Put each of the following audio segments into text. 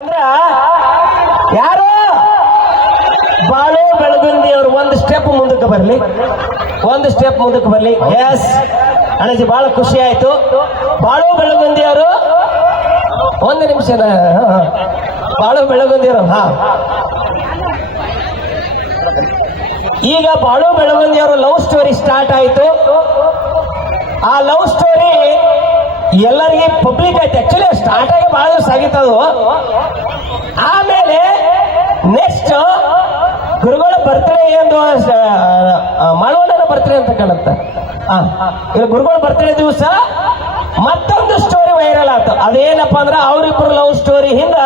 ಅಂದ್ರ ಯಾರು? ಬಾಳು ಒಂದು ಸ್ಟೆಪ್ ಮುಂದಕ್ಕೆ ಬರಲಿ. ಒಂದು ಸ್ಟೆಪ್ ಮುಂದಕ್ಕೆ ಬರಲಿ. ಎಸ್ ಅಣ್ಣಜಿ ಬಹಳ ಖುಷಿ ಆಯ್ತು. ಬಾಳು ಬೆಳಗುಂದಿ ಅವರು ಒಂದು ನಿಮಿಷ ಬಾಳು ಬೆಳಗುಂದಿ ಅವರು ಹಾ. ಈಗ ಬಾಳು ಬೆಳಗುಂದಿ ಅವರು ಲವ್ ಸ್ಟೋರಿ ಸ್ಟಾರ್ಟ್ ಆಯ್ತು. ಆ ಲವ್ ಸ್ಟೋರಿ ಎಲ್ಲರಿಗೆ ಪಬ್ಲಿಕ್ ಆಯ್ತು ಆಕ್ಚುಲಿ ಸ್ಟಾರ್ಟ್ ಆಗಿ ಬಹಳ ದಿವಸ ಅದು. ಆಮೇಲೆ ನೆಕ್ಸ್ಟ್ ಗುರುಗಳ ಬರ್ತ್ಡೇ ಎಂದು ಮಳವಣ್ಣನ ಬರ್ತ್ಡೇ ಅಂತ ಕಾಣುತ್ತೆ. ಇಲ್ಲಿ ಗುರುಗಳ ಬರ್ತ್ಡೇ ದಿವಸ, ಮತ್ತೊಂದು ಸ್ಟೋರಿ ವೈರಲ್ ಆಯ್ತು ಅದೇನಪ್ಪ ಅಂದ್ರೆ ಅವರಿಬ್ಬರು ಲವ್ ಸ್ಟೋರಿ ಹಿಂದ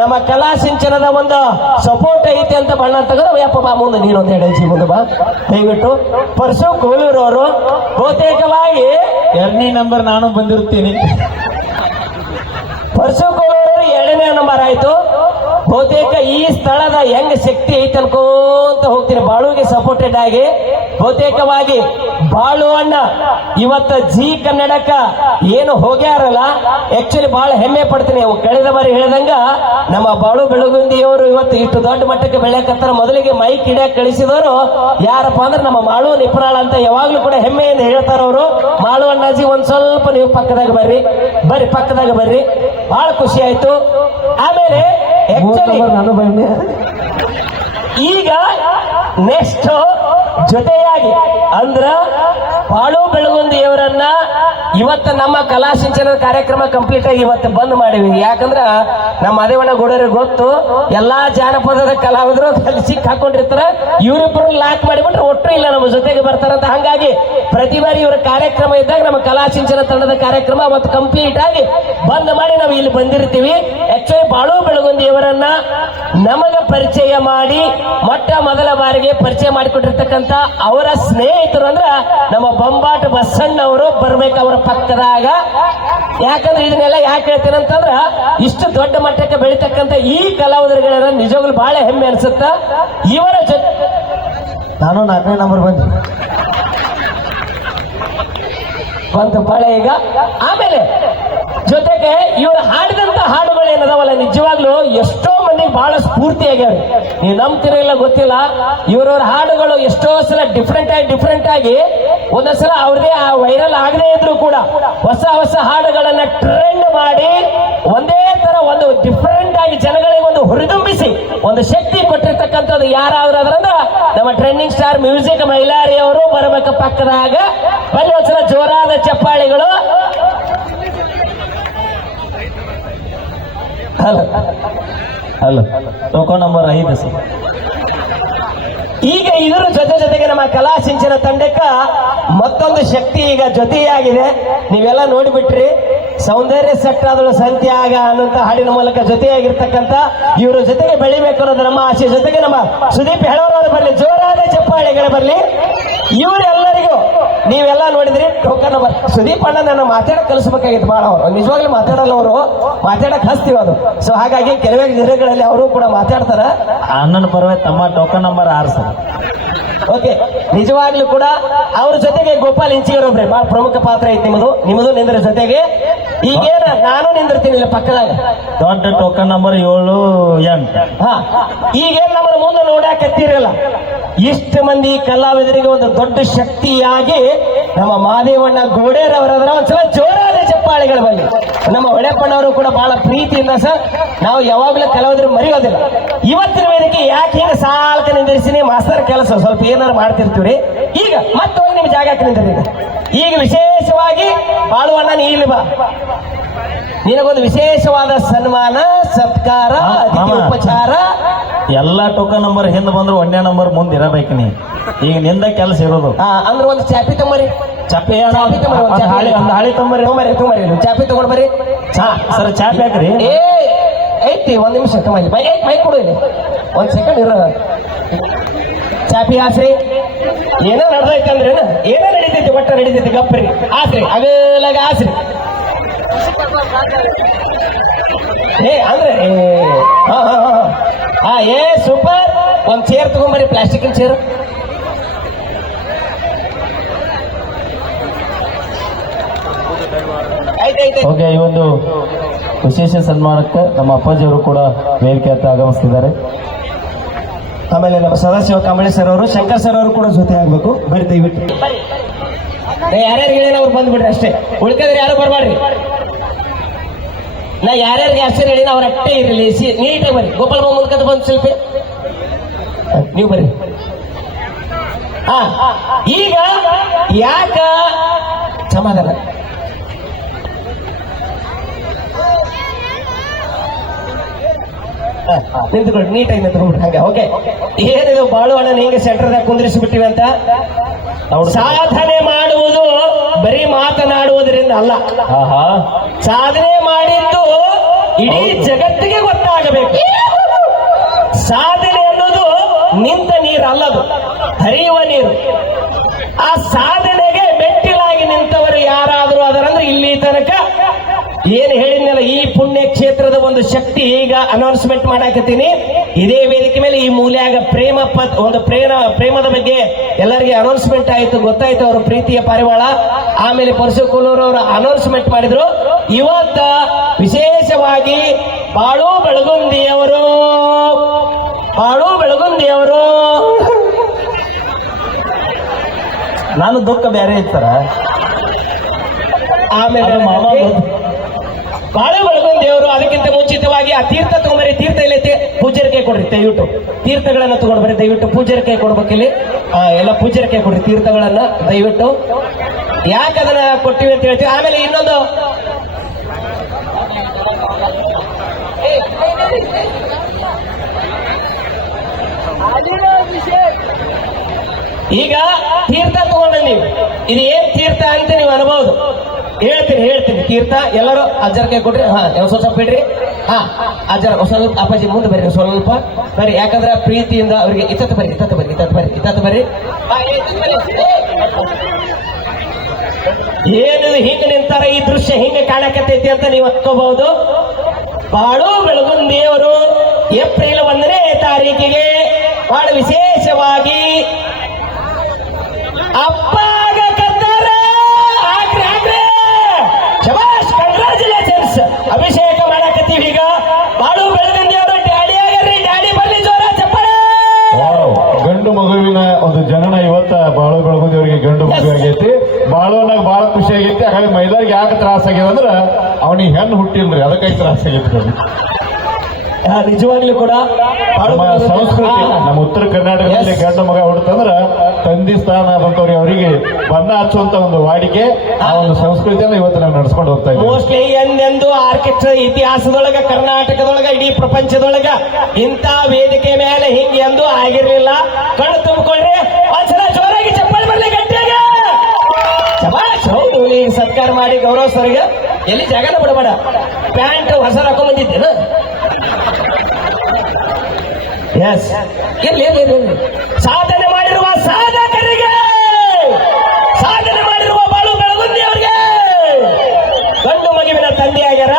ನಮ್ಮ ಕಲಾ ಸಿಂಚನದ ಒಂದು ಸಪೋರ್ಟ್ ಐತಿ ಅಂತ ಬಣ್ಣ ತಗೋ ಯಪ್ಪ ಬಾ, ಮುಂದೆ ನೀನು ಅಂತ ಹೇಳಿ ಮುಂದೆ ಬಾ. ದಯವಿಟ್ಟು ಪರಶು ಕೋಲೂರು ಅವರು ಬಹುತೇಕವಾಗಿ ಎರಡನೇ ನಂಬರ್ ನಾನು ಬಂದಿರ್ತೀನಿ. ಪರಶು ಕೋಲೂರು ಎರಡನೇ ನಂಬರ್ ಆಯ್ತು. ಬಹುತೇಕ ಈ ಸ್ಥಳದ ಹೆಂಗ್ ಶಕ್ತಿ ಐತೆ ಅಂತ ಹೋಗ್ತೀನಿ. ಬಾಳುಗೆ ಸಪೋರ್ಟೆಡ್ ಆಗಿ. ಬಹುತೇಕವಾಗಿ ಬಾಳು ಅಣ್ಣ ಇವತ್ತ ಜಿ ಕನ್ನಡಕ ಏನು ಹೋಗ್ಯಾರಲ್ಲ ಆಕ್ಚುಲಿ ಬಹಳ ಹೆಮ್ಮೆ ಪಡ್ತೀನಿ. ಕಳೆದ ಬಾರಿ ಹೇಳ್ದಂಗ ನಮ್ಮ ಬಾಳು ಬೆಳಗುಂದಿಯವರು ಇವತ್ತು ಇಷ್ಟು ದೊಡ್ಡ ಮಟ್ಟಕ್ಕೆ ಬೆಳೆಯಕತ್ತಾರ. ಮೊದಲಿಗೆ ಮೈಕ್ ಹಿಡಿಯಕ್ ಕಳಿಸಿದವರು ಯಾರಪ್ಪ ಅಂದ್ರೆ ನಮ್ಮ ಮಾಳು ನಿಪುಣಾಳ ಅಂತ ಯಾವಾಗ್ಲೂ ಕೂಡ ಹೆಮ್ಮೆಯಿಂದ ಹೇಳ್ತಾರ ಅವರು. ಮಾಳು ಅಣ್ಣಾಜಿ ಒಂದ್ ಸ್ವಲ್ಪ ನೀವು ಪಕ್ಕದಾಗ ಬರ್ರಿ. ಬರ್ರಿ ಪಕ್ಕದಾಗ ಬರ್ರಿ. ಬಹಳ ಖುಷಿ ಆಯ್ತು. ಆಮೇಲೆ ಈಗ ನೆಕ್ಸ್ಟ್ ಜೊತೆಯಾಗಿ ಅಂದ್ರ ಬಾಳು ಬೆಳಗುಂದಿಯವರನ್ನ ಇವತ್ತು ನಮ್ಮ ಕಲಾ ಸಿಂಚನ ಕಾರ್ಯಕ್ರಮ ಕಂಪ್ಲೀಟ್ ಆಗಿ ಇವತ್ತು ಬಂದ್ ಮಾಡಿವಿ. ಯಾಕಂದ್ರ ನಮ್ಮ ಅದೇವಣ್ಣ ಗೌಡರಿಗೆ ಗೊತ್ತು, ಎಲ್ಲಾ ಜಾನಪದದ ಕಲಾವಿದರು ಅಲ್ಲಿ ಸಿಕ್ ಹಾಕೊಂಡಿರ್ತಾರ. ಲಾಕ್ ಮಾಡಿಬಿಟ್ರೆ ಒಟ್ಟು ಇಲ್ಲ, ನಮ್ಮ ಜೊತೆಗೆ ಬರ್ತಾರಂತ ಹಂಗಾಗಿ ಪ್ರತಿ ಬಾರಿ ಇವರ ಕಾರ್ಯಕ್ರಮ ಇದ್ದಾಗ ನಮ್ಮ ಕಲಾ ಸಿಂಚನ ತಂಡದ ಕಾರ್ಯಕ್ರಮ ಅವತ್ತು ಕಂಪ್ಲೀಟ್ ಆಗಿ ಬಂದ್ ಮಾಡಿ ನಾವು ಇಲ್ಲಿ ಬಂದಿರ್ತೀವಿ. ಆಕ್ಚುಲಿ ಬಾಳು ಬೆಳಗುಂದಿಯವರನ್ನ ನಮಗ ಪರಿಚಯ ಮಾಡಿ ಮೊಟ್ಟ ಮೊದಲ ಬಾರಿಗೆ ಪರಿಚಯ ಮಾಡಿಕೊಟ್ಟಿರ್ತಕ್ಕಂತ ಅವರ ಸ್ನೇಹಿತರು ಅಂದ್ರ ನಮ್ಮ ಬೊಂಬಾಟ ಬಸಣ್ಣ ಅವರು ಬರ್ಬೇಕು ಅವರ ಪಕ್ಕದಾಗ. ಯಾಕಂದ್ರೆ ಇದನ್ನೆಲ್ಲ ಯಾಕೆ ಹೇಳ್ತೀನಿ ಅಂತಂದ್ರ ಇಷ್ಟು ದೊಡ್ಡ ಮಟ್ಟಕ್ಕೆ ಬೆಳಿತಕ್ಕಂತ ಈ ಕಲಾವಿದರುಗಳ ನಿಜವಾಗ್ಲು ಬಹಳ ಹೆಮ್ಮೆ ಅನ್ಸುತ್ತ. ಇವರ ಜೊತೆ ನಾನು ನಾಲ್ಕನೇ ನಂಬರ್ ಬಂದೆ. ಬಂತು ಬಹಳ ಈಗ. ಆಮೇಲೆ ಜೊತೆಗೆ ಇವರು ಹಾಡಿದಂತ ಎಷ್ಟೋ ಮಂದಿಗೆ ಬಹಳ ಸ್ಫೂರ್ತಿ ಆಗ್ಯಾವ ನೀವು ನಂಬ್ತಿರಲಿಲ್ಲ ಗೊತ್ತಿಲ್ಲ. ಇವರವ್ರ ಹಾಡುಗಳು ಎಷ್ಟೋ ಸಲ ಡಿಫ್ರೆಂಟ್ ಆಗಿ ಡಿಫ್ರೆಂಟ್ ಆಗಿ ಒಂದೊಂದ್ಸಲ ಅವ್ರದೇ ಆ ವೈರಲ್ ಆಗದೇ ಇದ್ರು ಕೂಡ ಹೊಸ ಹೊಸ ಹಾಡುಗಳನ್ನ ಟ್ರೆಂಡ್ ಮಾಡಿ ಒಂದೇ ತರ ಒಂದು ಡಿಫ್ರೆಂಟ್ ಆಗಿ ಜನಗಳಿಗೆ ಒಂದು ಹುರಿದುಂಬಿಸಿ ಒಂದು ಶಕ್ತಿ ಕೊಟ್ಟಿರ್ತಕ್ಕಂಥದ್ದು ಯಾರಾದ್ರೂ ಅದರಂದ್ರೆ ನಮ್ಮ ಟ್ರೆಂಡಿಂಗ್ ಸ್ಟಾರ್ ಮ್ಯೂಸಿಕ್ ಮೈಲಾರಿ ಅವರು ಬರಬೇಕು ಪಕ್ಕದಾಗ. ಬನ್ನಿ ಒಂದ್ಸಲ ಜೋರಾದ ಚಪ್ಪಾಳಿಗಳು. ಹಲೋ. ಹಲೋ. ಟೋಕೋ ನಂಬರ್ ಐದು ಈಗ ಇದರ ಜೊತೆ ಜೊತೆಗೆ ನಮ್ಮ ಕಲಾ ಸಿಂಚನ ತಂಡಕ್ಕ ಮತ್ತೊಂದು ಶಕ್ತಿ ಈಗ ಜೊತೆಯಾಗಿದೆ. ನೀವೆಲ್ಲ ನೋಡಿಬಿಟ್ರಿ, ಸೌಂದರ್ಯ ಸೆಟ್ಟಾದಳು ಸಂತ್ಯಾಗ ಅನ್ನುವಂತ ಹಾಡಿನ ಮೂಲಕ ಜೊತೆಯಾಗಿರ್ತಕ್ಕಂಥ ಇವರ ಜೊತೆಗೆ ಬೆಳಿಬೇಕು ಅನ್ನೋದು ನಮ್ಮ ಆಸೆ ಜೊತೆಗೆ ನಮ್ಮ ಸುದೀಪ್ ಹೇಳೋರವರು ಬರಲಿ, ಜೋರಾದ ಚಪ್ಪಾಳೆಗಳು ಬರಲಿ. ಇವರೆಲ್ಲರಿಗೂ ನೀವೆಲ್ಲ ನೋಡಿದ್ರಿ ಟೋಕನ್ ನಂಬರ್. ಸುದೀಪ್ ಅಣ್ಣ ನನ್ನ ಮಾತಾಡಕ್ ಕಲಿಸ್ಬೇಕಾಗಿತ್ತು ಬಹಳ ಅವರು. ನಿಜವಾಗ್ಲೂ ಮಾತಾಡಲ್ಲ ಅವರು. ಮಾತಾಡಕ್ ಹಚ್ತೀವಿ ಅದು. ಸೊ ಹಾಗಾಗಿ ಕೆಲವೇ ದಿನಗಳಲ್ಲಿ ಅವರು ಕೂಡ ಮಾತಾಡ್ತಾರ. ಅಣ್ಣನ ಪರವಾಗಿ ತಮ್ಮ ಟೋಕನ್ ನಂಬರ್ ಆರು ಸರ್ ಓಕೆ ನಿಜವಾಗ್ಲೂ ಕೂಡ ಅವ್ರ ಜೊತೆಗೆ ಗೋಪಾಲ್ ಇಂಚಿಗರೊಬ್ರೆ ಬಹಳ ಪ್ರಮುಖ ಪಾತ್ರ ಐತಿ ನಿಮ್ಮದು. ನಿಮ್ಮದು ನಿಂದ್ರ ಜೊತೆಗೆ. ಈಗೇನ ನಾನು ನಿಂದಿರ್ತೀನಿ ಇಲ್ಲ ಪಕ್ಕದಾಗ. ದೊಡ್ಡ ಟೋಕನ್ ನಂಬರ್ ಏಳು ಎಂಟು. ಹಾ. ಈಗೇನ್ ನಮ್ಮ ಮುಂದೆ ನೋಡಾಕತ್ತೀರಲ್ಲ ಇಷ್ಟು ಮಂದಿ ಕಲಾವಿದರಿಗೆ ಒಂದು ದೊಡ್ಡ ಶಕ್ತಿಯಾಗಿ ನಮ್ಮ ಮಾದೇವಣ್ಣ ಗೋಡೇರವರದ್ರ ಒಂದ್ಸಲ ಜೋರಾದ ಚಪ್ಪಾಳೆಗಳು ಬನ್ನಿ. ನಮ್ಮ ಹೊಳೆಪ್ಪಣ್ಣವರು ಕೂಡ ಬಹಳ ಪ್ರೀತಿಯಿಂದ ಸರ್, ನಾವು ಯಾವಾಗಲೂ ಕಲಾವಿದರು ಮರೆಯೋದಿಲ್ಲ. ಇವತ್ತಿನ ವೇದಿಕೆ ಯಾಕೆ ಹಿಂಗೆ ಸಾಲ್ಕ ನಿಂದಿರಿಸಿನಿ? ಮಾಸ್ತರ್ ಕೆಲಸ, ಸ್ವಲ್ಪ ಏನಾರು ಮಾಡ್ತಿರ್ತೀವ್ರಿ? ಈಗ ಮತ್ತೆ ಹೋಗಿ ನಿಮ್ ಜಾಗಕ್ಕೆ ನಿಂದಿರಿ. ಈಗ ವಿಶೇಷವಾಗಿ ಬಾಳುವಣ್ಣ ನೀಲಿ ಬಾ. ನಿನಗೊಂದು ವಿಶೇಷವಾದ ಸನ್ಮಾನ ಸತ್ಕಾರ ಅತಿಥಿ ಉಪಚಾರ. ಎಲ್ಲ ಟೋಕನ್ ನಂಬರ್ ಹಿಂದೆ ಬಂದ್ರು ಒಂದೇ ನಂಬರ್ ಮುಂದೆ ಇರಬೇಕು ನೀ. ಈಗ ನಿಂದ ಕೆಲಸ ಇರೋದು. ಆ, ಅಂದ್ರೆ ಒಂದು ಚಾಪಿ ತಗೊಂಬರಿ ಚಾಪಿ ಅಣ್ಣ, ಚಾಪಿ ತಗೊಂಬರಿ ಒಂದು ಒಂದ್ ಚಾಪಿ ಹಾಳಿ ಒಂದು ಹಾಳಿ ತೊಂಬರಿ ತೊಗೊಂಬರಿ ತೊಗೊಂಬರಿ ಒಂದು ಚಾಪಿ ತಗೊಂಡ್ ಬರ್ರಿ. ಚಾ ಸರ್ ಚಾಪಿ ಹಾಕ್ರಿ. ಏ ಐತಿ ಒಂದ್ ನಿಮಿಷ ತಗೊಂಬರಿ ಮೈ ಮೈ ಕೊಡು ಇಲ್ಲಿ. ಒಂದ್ ಸೆಕೆಂಡ್ ಇರ. ಚಾಪಿ ಆಸ್ರಿ ಏನೋ ನಡ್ದೈತೆ ಅಂದ್ರೆ ಏನೋ ನಡೀತೈತಿ ಒಟ್ಟ ನಡೀತೈತಿ ಗಪ್ರಿ ಆಸ್ರಿ ಅಗಲಾಗ ಆಸ್ರಿ ಏ ಅಂದ್ರೆ ಹಾ ಹಾ ಹಾ. ಹಾ ಏ ಸೂಪರ್ ಒಂದ್ ಚೇರ್ ತಗೊಂಬರಿ ಪ್ಲಾಸ್ಟಿಕ್ ಚೇರ್ ಓಕೆ ಈ ಒಂದು ವಿಶೇಷ ಸನ್ಮಾನಕ್ಕೆ ನಮ್ಮ ಅಪ್ಪಾಜಿಯವರು ಕೂಡ ವೇದಿಕೆ ಹತ್ರ ಆಗಮಿಸ್ತಿದ್ದಾರೆ. ಆಮೇಲೆ ನಮ್ಮ ಸದಾಶಿವ ಕಾಂಬಳೆ ಸರ್ ಅವರು ಶಂಕರ್ ಸರ್ ಅವರು ಕೂಡ ಜೊತೆ ಆಗ್ಬೇಕು. ಬರ್ತೀವಿ ಯಾರ್ಯಾರು ಹೇಳಿಲ್ಲ ಅವ್ರು ಬಂದ್ಬಿಡ್ರಿ ಅಷ್ಟೇ. ಉಳ್ಕಂದ್ರೆ ಯಾರು ಬರ್ಬೇಡ್ರಿ? ನಾ ಯಾರ್ಯಾರಿಗೆ ಹೆಸರು ಹೇಳಿ ಅವ್ರ ಅಟ್ಟೆ ಇರಲಿ ಸಿ ನೀಟಾಗಿ ಬರ್ರಿ. ಗೋಪಾಲ ಮಾಮ ಮೂಲಕ ಬಂದು ಸ್ವಲ್ಪ ನೀವು ಬರ್ರಿ. ಹಾ ಈಗ ಯಾಕ ಸಮಾಧಾನ? ನಿಂತ್ಕೊಳ್ಳಿ ನೀಟಾಗಿ ನಿಂತ್ಕೊಂಡ್ಬಿಡ್ರಿ ಹಂಗೆ ಓಕೆ? ಏನಿದು ಬಾಳು ಅಣ್ಣ ಹಿಂಗೆ ಸೆಂಟರ್ದಾಗ ಕುಂದ್ರಿಸಿ ಬಿಟ್ಟಿವಿ ಅಂತ ಸಾಧನೆ ಮಾಡುವುದು ಬರೀ ಮಾತನಾಡುವುದರಿಂದ ಅಲ್ಲ. ಸಾಧನೆ ಮಾಡಿದ್ದು ಇಡೀ ಜಗತ್ತಿಗೆ ಗೊತ್ತಾಗಬೇಕು. ಸಾಧನೆ ಅನ್ನೋದು ನಿಂತ ನೀರು ಅಲ್ಲದು ಹರಿಯುವ ನೀರು. ಆ ಸಾಧನೆಗೆ ಮೆಟ್ಟಿಲಾಗಿ ನಿಂತವರು ಯಾರಾದರೂ ಅದರಂದ್ರೆ ಇಲ್ಲಿ ತನಕ ಏನು ಹೇಳಿದ್ನಲ್ಲ ಈ ಪುಣ್ಯ ಕ್ಷೇತ್ರದ ಒಂದು ಶಕ್ತಿ ಈಗ ಅನೌನ್ಸ್ಮೆಂಟ್ ಮಾಡಾಕತ್ತೀನಿ. ಇದೇ ವೇದಿಕೆ ಮೇಲೆ ಈ ಮೂಲ್ಯಾಗ ಪ್ರೇಮ ಪತ್ ಒಂದು ಪ್ರೇಮ ಪ್ರೇಮದ ಬಗ್ಗೆ ಎಲ್ಲರಿಗೆ ಅನೌನ್ಸ್ಮೆಂಟ್ ಆಯಿತು ಗೊತ್ತಾಯ್ತು ಅವರು ಪ್ರೀತಿಯ ಪಾರಿವಾಳ. ಆಮೇಲೆ ಪರಶುಕುಲೂರ್ ಅವರು ಅನೌನ್ಸ್ಮೆಂಟ್ ಮಾಡಿದ್ರು. ಇವತ್ತ ವಿಶೇಷವಾಗಿ ಬಾಳು ಬೆಳಗುಂದಿಯವರು. ಬಾಳು ಬೆಳಗುಂದಿಯವರು. ನಾನು ದುಃಖ ಬೇರೆ ಇರ್ತಾರ ಆಮೇಲೆ ಬಾಳು ಒಳಗೊಂಡು ದೇವರು ಅದಕ್ಕಿಂತ ಮುಂಚಿತವಾಗಿ ಆ ತೀರ್ಥ ತಗೊಂಬರಿ ತೀರ್ಥ ಇಲ್ಲಿ ಪೂಜಾರಿಕೆ ಕೊಡ್ರಿ ದಯವಿಟ್ಟು. ತೀರ್ಥಗಳನ್ನ ತಗೊಂಡ್ಬರಿ ದಯವಿಟ್ಟು. ಪೂಜರಿಕೆ ಕೊಡ್ಬೇಕು ಆ, ಎಲ್ಲ ಪೂಜರಿಕೆ ಕೊಡ್ರಿ ತೀರ್ಥಗಳನ್ನ ದಯವಿಟ್ಟು. ಯಾಕೆ ಅದನ್ನ ಕೊಟ್ಟಿವಿ ಅಂತ ಹೇಳ್ತೀವಿ? ಆಮೇಲೆ ಇನ್ನೊಂದು. ಈಗ ತೀರ್ಥ ತಗೊಂಡ ನೀವು. ಇದು ಏನ್ ತೀರ್ಥ ಅಂತ ನೀವು ಅನ್ಬಹುದು ಹೇಳ್ತೀನಿ ಹೇಳ್ತೀನಿ. ತೀರ್ಥ, ಎಲ್ಲರೂ ಅಜ್ಜರ ಕೈ ಕೊಡ್ರಿ ಹಾ ಸ್ವಲ್ಪ ಬಿಡ್ರಿ ಹಾ, ಅಜ್ಜರ ಸ್ವಲ್ಪ ಅಪ್ಪಾಜಿ ಮುಂದೆ ಬರ್ರಿ, ಸ್ವಲ್ಪ ಬರ್ರಿ. ಯಾಕಂದ್ರೆ ಪ್ರೀತಿಯಿಂದ ಅವರಿಗೆ ಇತ್ತ ಬರ್ರಿ ಇತ್ತ ಬರ್ರಿ ಇತ್ತ ಬರ್ರಿ ಇತ್ತ ಬರ್ರಿ. ಏನು ಹಿಂಗ ನಿಂತಾರ, ಈ ದೃಶ್ಯ ಹಿಂಗೆ ಕಾಣಕತ್ತೈತಿ ಅಂತ ನೀವು ಹತ್ಕೋಬಹುದು ಬಾಳು ದೇವರು ಏಪ್ರಿಲ್ ಒಂದನೇ ತಾರೀಕಿಗೆ ಬಹಳ ವಿಶೇಷವಾಗಿ ಅಪ್ಪಾಗ ಕತ್ತಾರ ಆಗ್ರಿ ಆಗ್ರಿ ಶಬಾಷ್ ಕಂಗ್ರಾಚುಲೇಷನ್ಸ್ ಅಭಿಷೇಕ ಮಾಡಕತ್ತೀವಿ ಈಗ ಬಾಳು ಬೆಳಗಂದಿ ಅವರು ಡ್ಯಾಡಿ ಆಗ್ಯಾರ್ರಿ ಡ್ಯಾಡಿ ಬರ್ಲಿ ಜೋರ ಚಪ್ಪಾಳೆ ವಾವ್. ಗಂಡು ಮಗುವಿನ ಒಂದು ಜನನ ಇವತ್ತ ಬಾಳು ಬೆಳಗುದಿಯವರಿಗೆ ಗಂಡು ಮಗು ಬಾಳುವನಾಗ ಬಹಳ ಖುಷಿ ಆಗೈತಿ ಹಾಗಾಗಿ ಮೈದಾನಿಗೆ ಯಾಕೆ ತ್ರಾಸ ಆಗ್ಯದ ಅಂದ್ರೆ ಅವನಿಗೆ ಹೆಣ್ಣು ಹುಟ್ಟಿಲ್ರಿ ಅದಕ್ಕಾಗಿ ತ್ರಾಸ ಆಗೈತಿ ನಿಜವಾಗ್ಲೂ ಕೂಡ ನಮ್ಮ ಸಂಸ್ಕೃತಿ ನಮ್ಮ ಉತ್ತರ ಕರ್ನಾಟಕದಲ್ಲಿ ಗಂಡ ಮಗ ಹುಡ್ತಂದ್ರ ತಂದಿ ಸ್ಥಾನ ಬಂದವ್ರಿಗೆ ಅವರಿಗೆ ಬಣ್ಣ ಹಚ್ಚುವಂತ ಒಂದು ವಾಡಿಕೆ ಆ ಒಂದು ಸಂಸ್ಕೃತಿಯನ್ನು ಇವತ್ತು ನಾವು ನಡ್ಸ್ಕೊಂಡು ಹೋಗ್ತಾ ಇದ್ದೀವಿ. ಮೋಸ್ಟ್ಲಿ ಎಂದೆಂದು ಆರ್ಕೆಸ್ಟ್ರಾ ಇತಿಹಾಸದೊಳಗ ಕರ್ನಾಟಕದೊಳಗ ಇಡೀ ಪ್ರಪಂಚದೊಳಗ ಇಂಥ ವೇದಿಕೆ ಮೇಲೆ ಹಿಂಗೆ ಎಂದು ಆಗಿರ್ಲಿಲ್ಲ. ಕಣ್ಣು ತುಂಬಿಕೊಂಡ್ರೆ ಒಂದ್ಸಲ ಜೋರಾಗಿ ಚಪ್ಪಾಳೆ ಬರ್ಲಿ ಗಟ್ಟಿಯಾಗ ಶಬಾಷ್ ಹೌದು ಈಗ ಸತ್ಕಾರ ಮಾಡಿ ಗೌರವ ಸರಿಗೆ ಎಲ್ಲಿ ಜಾಗನ ಬಿಡಬೇಡ. ಪ್ಯಾಂಟ್ ಹೊಸ ಹಾಕೊಂಡ್ ಬಂದಿದ್ದೇನ? ಎಸ್ ಸಾಧನೆ ಮಾಡಿರುವ ಸಾಧಕರಿಗೆ ಸಾಧನೆ ಮಾಡಿರುವ ಬಾಳು ಬೆಳಗುಂದಿ ಅವರಿಗೆ ಗಂಡು ಮಗುವಿನ ತಂದೆ ಆಗ್ಯಾರ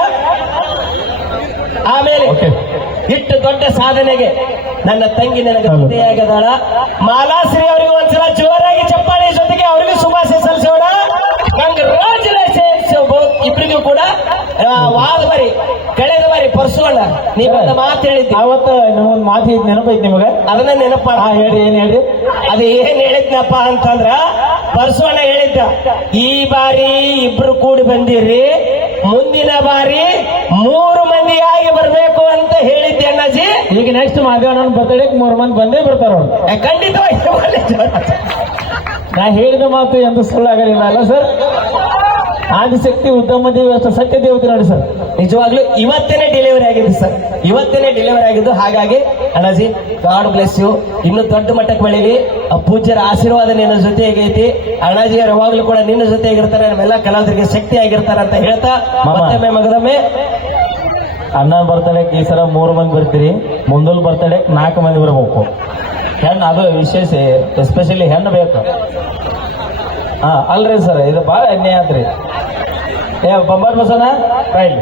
ಆಮೇಲೆ ಇಟ್ಟು ದೊಡ್ಡ ಸಾಧನೆಗೆ ನನ್ನ ತಂಗಿ ನನಗೆ ತಂದೆಯಾಗದಾಳ ಮಾಲಾಶ್ರೀ ಅವರಿಗೆ ಒಂದ್ಸಲ ಜೋರಾಗಿ ಚಪ್ಪಾಳೆ ಜೊತೆಗೆ ಅವರಿಗೂ ಶುಭಾಶಯ ಸಲ್ಲಿಸೋಣ. ಇಬ್ಬರಿಗೂ ಕೂಡ ವಾದ ಬರಿ ಕಳೆದ ಬಾರಿ ಪರ್ಸುವಣ್ಣ ನೀವು ಒಂದು ಮಾತು ಹೇಳಿದ್ದೆ. ಅವತ್ತ ನಮಗೊಂದು ಮಾತು ಐತಿ ನೆನಪೈತಿ ನಿಮಗೆ? ಅದನ್ನ ನೆನಪ ಹಾ ಹೇಳಿ ಏನ್ ಹೇಳಿ? ಅದು ಏನ್ ಹೇಳಿದ್ನಪ್ಪ ಅಂತಂದ್ರ ಪರ್ಸುವಣ್ಣ ಹೇಳಿದ್ದ ಈ ಬಾರಿ ಇಬ್ರು ಕೂಡಿ ಬಂದಿರಿ ಮುಂದಿನ ಬಾರಿ ಮೂರು ಮಂದಿಯಾಗಿ ಬರ್ಬೇಕು ಅಂತ ಹೇಳಿದ್ದೆ ಅಣ್ಣಾಜಿ. ಈಗ ನೆಕ್ಸ್ಟ್ ಮಾದೇವಣ್ಣನ ಬರ್ತಡೇಕ್ ಮೂರು ಮಂದಿ ಬಂದೇ ಬರ್ತಾರ ಖಂಡಿತವಾಗಿ. ನಾ ಹೇಳಿದ ಮಾತು ಎಂದು ಸುಳ್ಳಾಗಲಿಲ್ಲ ಅಲ್ಲ ಸರ್ ಆದಿಶಕ್ತಿ ಉತ್ತಮ ದೇವಿ ಅಷ್ಟು ಸತ್ಯ ದೇವತೆ ನೋಡಿ ಸರ್. ನಿಜವಾಗ್ಲೂ ಇವತ್ತೇನೆ ಡೆಲಿವರಿ ಆಗಿದ್ದು ಸರ್. ಇವತ್ತೇನೆ ಡೆಲಿವರಿ ಆಗಿದ್ದು ಹಾಗಾಗಿ ಅಣ್ಣಾಜಿ ಗಾಡ್ ಬ್ಲೆಸ್ ಯು ಇನ್ನು ದೊಡ್ಡ ಮಟ್ಟಕ್ಕೆ ಬೆಳೀಲಿ ಆ ಪೂಜ್ಯರ ಆಶೀರ್ವಾದ ನಿನ್ನ ಜೊತೆ ಹೇಗೈತಿ ಅಣ್ಣಾಜಿ ಯಾವಾಗ್ಲೂ ಕೂಡ ನಿನ್ನ ಜೊತೆಗಿರ್ತಾರೆ. ನಮ್ಮೆಲ್ಲ ಕಲಾವಿದರಿಗೆ ಶಕ್ತಿ ಆಗಿರ್ತಾರೆ ಅಂತ ಹೇಳ್ತಾ ಮಾಮ. ಮತ್ತೊಮ್ಮೆ ಮಗದೊಮ್ಮೆ. ಅಣ್ಣನ ಬರ್ತಡೇಕ್ ಈ ಸಲ ಮೂರು ಮಂದಿ ಬರ್ತೀರಿ. ಮುಂದಲ್ ಬರ್ತಡೇಕ್ ನಾಲ್ಕು ಮಂದಿ ಬರಬೇಕು. ಹೆಣ್ಣು ಅದು ವಿಶೇಷ ಎಸ್ಪೆಷಲಿ ಹೆಣ್ಣು ಬೇಕು. ಹಾ ಅಲ್ರಿ ಸರ್ ಇದು ಭಾಳ ಅನ್ಯಾಯ ಆತ್ರಿ. ಏ ಬಂಬಾರ್ ಬಸನ ರೈಲ್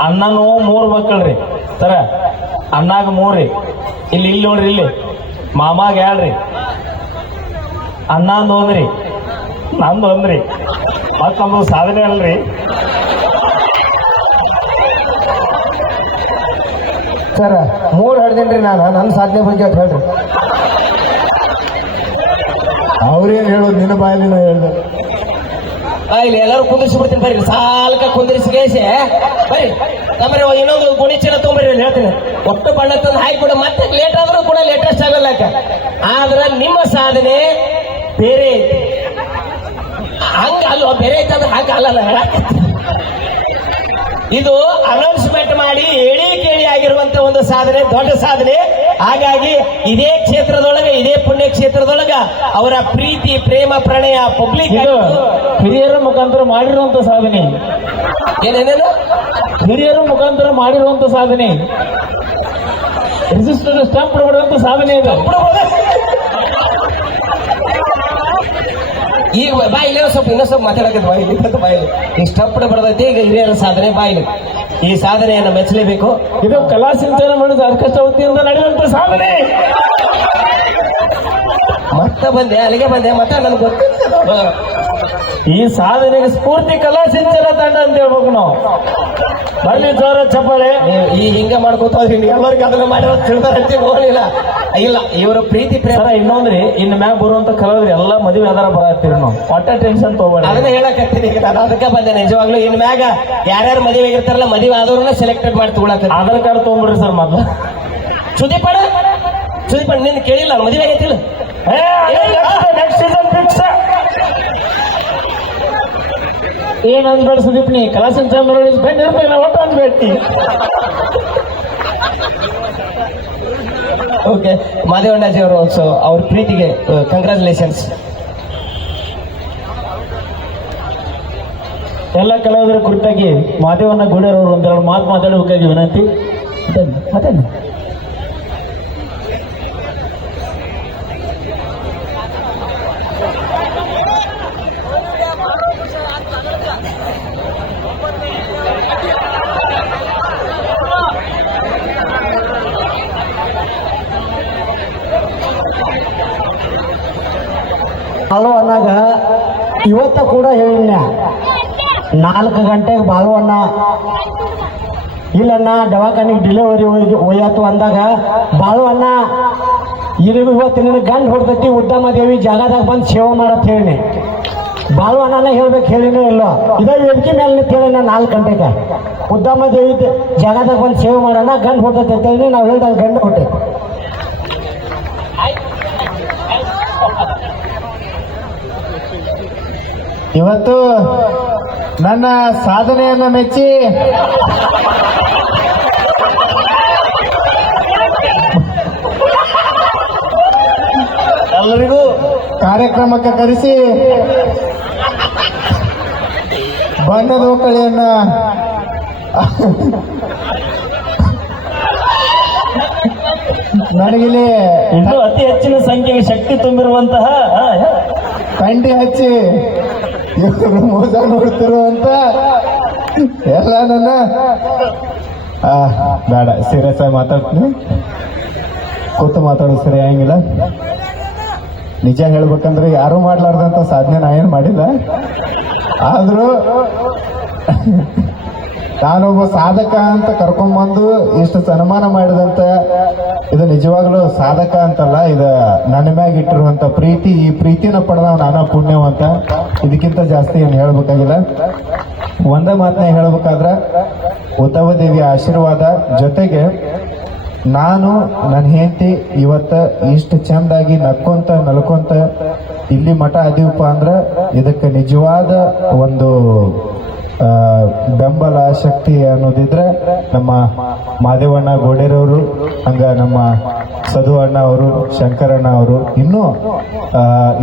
ಅಣ್ಣನೂ ಮೂರು ಮಕ್ಕಳ್ರಿ. ಸರ ಅಣ್ಣಾಗ ಮೂರ್ರಿ. ಇಲ್ಲಿ ಇಲ್ಲಿ ನೋಡ್ರಿ ಇಲ್ಲಿ. ಮಾಮಾಗ ಹೇಳ್ರಿ ಅಣ್ಣಂದು ಒಂದ್ರಿ. ನಂದು ಒಂದ್ರಿ. ಮತ್ ನಮ್ದು ಸಾಧನೆ ಅಲ್ರಿ. ಸರ ಮೂರು ಹಿಡ್ದೇನ್ರಿ ನಾನು. ನನ್ನ ಸಾಧನೆ ಬಗ್ಗೆ ಅಂತ ಹೇಳ್ರಿ. ಅವ್ರೇನ್ ಹೇಳೋದು ನಿನ್ನ ಬಾಯಲ್ಲಿ ನಾ ಹೇಳ್ದೆ. ಇಲ್ಲಿ ಎಲ್ಲರೂ ಕುಂದಿರಿಸಿ ಬಿಡ್ತೀನಿ, ಬರ್ರಿ. ಸಾಲ್ಕ ಕುಂದಿರಿಸಿ ಗೇಸಿ ಬರ್ರಿ. ತಮ್ಮರಿ ಇನ್ನೊಂದು ಗುಣಿ ಚೀಲ ತೊಗೊಂಬರ್ರಿ ಇಲ್ಲಿ ಹೇಳ್ತೀನಿ. ಒಟ್ಟು ಬಣ್ಣ ತಂದು ಕೂಡ ಮತ್ತೆ ಲೇಟ್ ಆದ್ರೂ ಕೂಡ ಲೇಟೆಸ್ಟ್ ಆಗಲ್ಲ ಆದ್ರೆ ನಿಮ್ಮ ಸಾಧನೆ ಬೇರೆ ಐತಿ. ಹಂಗ ಅಲ್ವ? ಬೇರೆ ಐತೆ ಅಂದ್ರೆ ಹಾಕಲ್ಲ ಇದು ಅನೌನ್ಸ್ಮೆಂಟ್ ಮಾಡಿ ಹೇಳಿ ಕೇಳಿ ಆಗಿರುವಂತ ಒಂದು ಸಾಧನೆ ದೊಡ್ಡ ಸಾಧನೆ. ಹಾಗಾಗಿ ಇದೇ ಕ್ಷೇತ್ರದೊಳಗೆ ಇದೇ ಪುಣ್ಯ ಕ್ಷೇತ್ರದೊಳಗ ಅವರ ಪ್ರೀತಿ ಪ್ರೇಮ ಪ್ರಣಯ ಪಬ್ಲಿಕ್ ಹಿರಿಯರ ಮುಖಾಂತರ ಮಾಡಿರುವಂತ ಸಾಧನೆ. ಏನೇನೇನು? ಹಿರಿಯರ ಮುಖಾಂತರ ಮಾಡಿರುವಂತ ಸಾಧನೆ. ರಿಜಿಸ್ಟರ್ ಸ್ಟಾಂಪ್ ಬರುವಂತ ಸಾಧನೆ ಇದು. ಈಗ ಬಾಯಿಲೆ ಸ್ವಲ್ಪ ಇನ್ನೂ ಸ್ವಲ್ಪ ಮಾತಾಡಕತ್ತೆ ಬಾಯಿಲಿ ಬಾಯಿಲಿ ಇಷ್ಟಪಟ್ಟು ಬರ್ತೈತಿ, ಈಗ ಹಿರಿಯರ ಸಾಧನೆ ಬಾಯಿಲಿ ಈ ಸಾಧನೆಯನ್ನು ಮೆಚ್ಚಲೇಬೇಕು. ಇದು ಕಲಾ ಸಿಂಚನ ಮಾಡಿದ ಅರ್ಕಷ್ಟ ವತಿಯಿಂದ ನಡೆಯುವಂತ ಸಾಧನೆ. ಮತ್ತೆ ಬಂದೆ ಅಲ್ಲಿಗೆ ಬಂದೆ ಮತ್ತೆ ನನ್ಗೆ ಗೊತ್ತಿಲ್ಲ. ಈ ಸಾಧನೆಗೆ ಸ್ಫೂರ್ತಿ ಕಲಾ ಸಿಂಚನ ತಂಡ ಅಂತ ಹೇಳ್ಬೇಕು ನಾವು. ಬರ್ಲಿ ಜೋರ ಚಪ್ಪಾಳೆ. ಈ ಹಿಂಗೆ ಮಾಡ್ಕೋತ ಎಲ್ಲರಿಗೂ ಅದನ್ನ ಮಾಡಿರೋ ತಿಳ್ತಾರೆ ಅಂತ ಹೋಗಲಿಲ್ಲ. ಇಲ್ಲ ಇವರ ಪ್ರೀತಿ ಪ್ರೇಮ. ಇನ್ನೊಂದ್ರಿ ಇನ್ ಮ್ಯಾಗ ಬರುವಂತ ಕಲಾವಿದ್ರು ಎಲ್ಲ ಮದುವೆ ಆಧಾರ ಬರತ್ತೀರಿ ನಾವು. ಒಟ್ಟ ಟೆನ್ಷನ್ ತಗೋಬೇಡ. ಅದನ್ನ ಹೇಳಕತ್ತೀನಿ ನಾನು ಅದಕ್ಕೆ ಬಂದೆ ನಿಜವಾಗ್ಲೂ. ಇನ್ ಮ್ಯಾಗ ಯಾರ್ಯಾರು ಮದುವೆ ಆಗಿರ್ತಾರಲ್ಲ ಮದುವೆ ಆದವ್ರನ್ನ ಸೆಲೆಕ್ಟೆಡ್ ಮಾಡಿ ತಗೊಳಕ ಆಧಾರ್ ಕಾರ್ಡ್ ತಗೊಂಡ್ಬಿಡ್ರಿ ಸರ್ ಮೊದ್ಲು. ಸುದೀಪ ಸುದೀಪ ನಿನ್ನ ಕೇಳಿಲ್ಲ ಮದುವೆ ಆಗೈತಿಲ್ಲ ಏನ್ ಸುದೀಪ್ನಿ ಸುದೀಪ್ ನೀ? ಕಲಾ ಸಿಂಚನ ನೋಡಿ ಬಂದಿರ್ಬೇಕು ನಾ ಒಟ್ಟು ಅಂದ್ಬೇಡಿ ಓಕೆ ಮಾದೇವಣ್ಣಾಜಿ ಅವರು ಆಲ್ಸೋ ಅವ್ರ ಪ್ರೀತಿಗೆ ಕಂಗ್ರ್ಯಾಚುಲೇಷನ್ಸ್ ಎಲ್ಲ ಕಲಾವಿದರ ಕುರಿತಾಗಿ ಮಾದೇವನ ಗೂಡೇರ್ ಅವರು ಒಂದೆರಡು ಮಾತು ಮಾತಾಡಬೇಕಾಗಿ ವಿನಂತಿ. ಮಾತಾಡಿ ಬಾಳು ಅನ್ನಾಗ ಇವತ್ತ ಕೂಡ ಹೇಳಿಲ್ಲ ನಾಲ್ಕು ಗಂಟೆಗೆ ಬಾಳು ಅಣ್ಣ ಇಲ್ಲಣ್ಣ, ದವಾಖಾನೆಗೆ ಡಿಲಿವರಿ ಒಯ್ಯಾತು ಅಂದಾಗ ಬಾಳು ಅಣ್ಣ ಇದು ಇವತ್ತು ನಿನ್ನ ಗಂಡು ಹೊಡ್ತೈತಿ ಉದ್ದಮ ದೇವಿ ಜಾಗದಾಗ ಬಂದು ಸೇವೆ ಮಾಡತ್ ಹೇಳಿ. ಬಾಳು ಅಣ್ಣನ ಹೇಳ್ಬೇಕು ಹೇಳಿನ ಇಲ್ಲ? ಇದೇ ವೇದಿಕೆ ಮೇಲೆ ನಿಂತ ಹೇಳಿ ನಾಲ್ಕು ಗಂಟೆಗೆ? ಉದ್ದಮ ದೇವಿ ಜಾಗದಾಗ ಬಂದು ಸೇವೆ ಮಾಡೋಣ ಗಂಡು ಹೊಡ್ತೈತಿ ಅಂತ ಹೇಳಿ ನಾವು ಹೇಳ್ದಾಗ ಗಂಡು ಹೊಟ್ಟೆ. ಇವತ್ತು ನನ್ನ ಸಾಧನೆಯನ್ನು ಮೆಚ್ಚಿ ಎಲ್ಲರಿಗೂ ಕಾರ್ಯಕ್ರಮಕ್ಕೆ ಕರೆಸಿ ಬಣ್ಣದ ಒಕ್ಕಳಿಯನ್ನ ನನಗಿಲ್ಲಿ ಇನ್ನೂ ಅತಿ ಹೆಚ್ಚಿನ ಸಂಖ್ಯೆಗೆ ಶಕ್ತಿ ತುಂಬಿರುವಂತಹ ಕಂಡಿ ಹಚ್ಚಿ ಮೋಸ ನೋಡ್ತಿರುವಂತ ಎಲ್ಲ ನನ್ನ ಬೇಡ ಸೀರಿಯಸ್ ಆಗಿ ಮಾತಾಡ್ತೀನಿ ಕೂತು ಮಾತಾಡೋದು ಸರಿ ಆಗಂಗಿಲ್ಲ ನಿಜ ಹೇಳ್ಬೇಕಂದ್ರೆ ಯಾರು ಮಾಡ್ಲಾರ್ದಂತ ಸಾಧನೆ ನಾ ಏನು ಮಾಡಿಲ್ಲ ಆದ್ರೂ ನಾನೊಬ್ಬ ಸಾಧಕ ಅಂತ ಕರ್ಕೊಂಡ್ಬಂದು ಇಷ್ಟು ಸನ್ಮಾನ ಮಾಡಿದಂತ, ಇದು ನಿಜವಾಗ್ಲೂ ಸಾಧಕ ಅಂತಲ್ಲ, ಇದು ನನ್ನ ಮ್ಯಾಗ ಇಟ್ಟಿರುವಂತ ಪ್ರೀತಿ, ಈ ಪ್ರೀತಿನ ಪಡೆದವ್ ನಾನಾ ಪುಣ್ಯವಂತ ಇದಕ್ಕಿಂತ ಜಾಸ್ತಿ ಏನು ಹೇಳ್ಬೇಕಾಗಿಲ್ಲ. ಒಂದೇ ಮಾತನ್ನ ಹೇಳ್ಬೇಕಾದ್ರ, ಉದ್ದವ ದೇವಿಯ ಆಶೀರ್ವಾದ ಜೊತೆಗೆ ನಾನು, ನನ್ನ ಹೆಂಡತಿ ಇವತ್ತ ಇಷ್ಟು ಚಂದಾಗಿ ನಕ್ಕೊಂತ, ನಲ್ಕೊಂತ, ಇಲ್ಲಿ ಮಠ ಅದೀವಪ್ಪ ಅಂದ್ರೆ ಇದಕ್ಕೆ ನಿಜವಾದ ಒಂದು ಬೆಂಬಲ ಶಕ್ತಿ ಅನ್ನೋದಿದ್ರೆ ನಮ್ಮ ಮಾದೇವಣ್ಣ ಗೋಡೆರವರು, ಹಂಗ ನಮ್ಮ ಸದು ಅಣ್ಣ ಅವರು, ಶಂಕರಣ್ಣ ಅವರು, ಇನ್ನೂ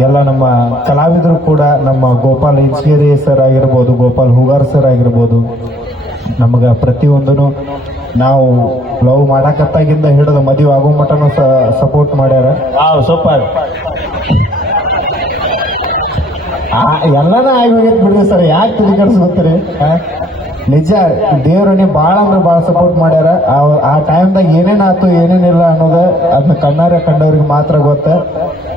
ಎಲ್ಲ ನಮ್ಮ ಕಲಾವಿದರು ಕೂಡ ನಮ್ಮ ಗೋಪಾಲ್ ಇಂಚಿಗೇರಿ ಸರ್ ಆಗಿರ್ಬೋದು, ಗೋಪಾಲ್ ಹೂಗಾರ್ ಸರ್ ಆಗಿರ್ಬೋದು, ನಮಗೆ ಪ್ರತಿಯೊಂದನು ನಾವು ಲವ್ ಮಾಡಕತ್ತಾಗಿಂದ ಹಿಡಿದು ಮದುವೆ ಆಗೋ ಮಟನು ಸಪೋರ್ಟ್ ಮಾಡ್ಯಾರ. ಸೂಪರ್ ಎಲ್ಲಾನ ಆಗಿ ಬಿಡ್ರಿ ಸರ್. ಯಾಕೆ ತಲೆ ಕೆಡಿಸ್ಕೊತೀರಿ ನಿಜ ದೇವ್ರನ್ನೇ ಭಾಳ ಅಂದ್ರೆ ಭಾಳ ಸಪೋರ್ಟ್ ಮಾಡ್ಯಾರ. ಆ- ಟೈಮ್ದಾಗ ಟೈಮ್ದಾಗ ಆಯ್ತು ಏನೇನಿಲ್ಲ ಅನ್ನೋದ ಅದನ್ನ ಕಣ್ಣಾರೆ ಕಂಡವ್ರಿಗೆ ಮಾತ್ರ ಗೊತ್ತ.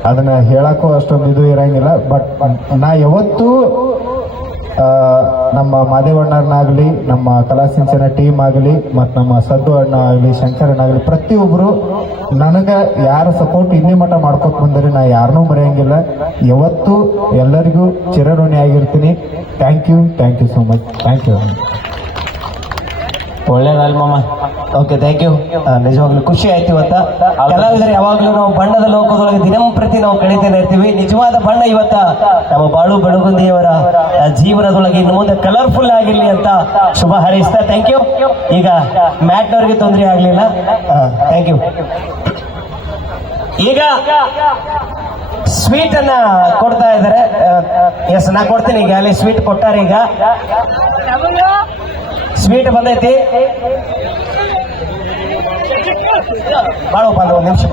ಅದನ್ನ ಹೇಳಕ್ಕೂ ಅಷ್ಟೊಂದು ಇದು ಇರಂಗಿಲ್ಲ. ಬಟ್ ನಾ ಯಾವತ್ತೂ ಆ, ನಮ್ಮ ಮಾದೇವಣ್ಣರನ್ನಾಗಲಿ ನಮ್ಮ ಕಲಾಸಿಂಚನ ಟೀಮ್ ಆಗಲಿ, ಮತ್ತು ನಮ್ಮ ಸದ್ದು ಅಣ್ಣ ಆಗಲಿ ಶಂಕರನಾಗಲಿ ಪ್ರತಿಯೊಬ್ಬರು ನನಗೆ ಯಾರ ಸಪೋರ್ಟ್ ಇನ್ನೇ ಮಠ ಮಾಡ್ಕೊತ ಬಂದರೆ ನಾ ಯಾರನ್ನೂ ಮರೆಯಂಗಿಲ್ಲ. ಯಾವತ್ತೂ ಎಲ್ಲರಿಗೂ ಚಿರಋಣಿ ಆಗಿರ್ತೀನಿ thank you thank you so much thank you ಒಳ್ಳೇದಲ್ಲ ಮಾಮ. ಓಕೆ ಥ್ಯಾಂಕ್ ಯು ನಿಜವಾಗ್ಲೂ ಖುಷಿ ಆಯ್ತು ಇವತ್ತ. ಕಲಾವಿದರು ಯಾವಾಗಲೂ ನಾವು ಬಣ್ಣದ ಲೋಕದೊಳಗೆ ದಿನಂಪ್ರತಿ ನಾವು ಕಳೀತಾನೆ ಇರ್ತೀವಿ. ನಿಜವಾದ ಬಣ್ಣ ಇವತ್ತ ನಮ್ಮ ಬಾಳು ಬೆಳಗುಂದಿಯವರ ಜೀವನದೊಳಗೆ ಇನ್ನು ಮುಂದೆ ಕಲರ್ಫುಲ್ ಆಗಿರ್ಲಿ ಅಂತ ಶುಭ ಹಾರೈಸ್ತಾ ಥ್ಯಾಂಕ್ ಯು ಈಗ ಮ್ಯಾಟ್ನವ್ರಿಗೆ ತೊಂದರೆ ಆಗ್ಲಿಲ್ಲ. ಥ್ಯಾಂಕ್ ಯು ಈಗ ಸ್ವೀಟ್ ಅನ್ನ ಕೊಡ್ತಾ ಇದ್ದಾರೆ. ಎಸ್ ನಾ ಕೊಡ್ತೀನಿ. ಈಗ ಅಲ್ಲಿ ಸ್ವೀಟ್ ಕೊಟ್ಟಾರೆ ಈಗ ಸ್ವೀಟ್ ಬಂದೈತಿ. ಬಾಳಪ್ಪ ಒಂದು ನಿಮಿಷ.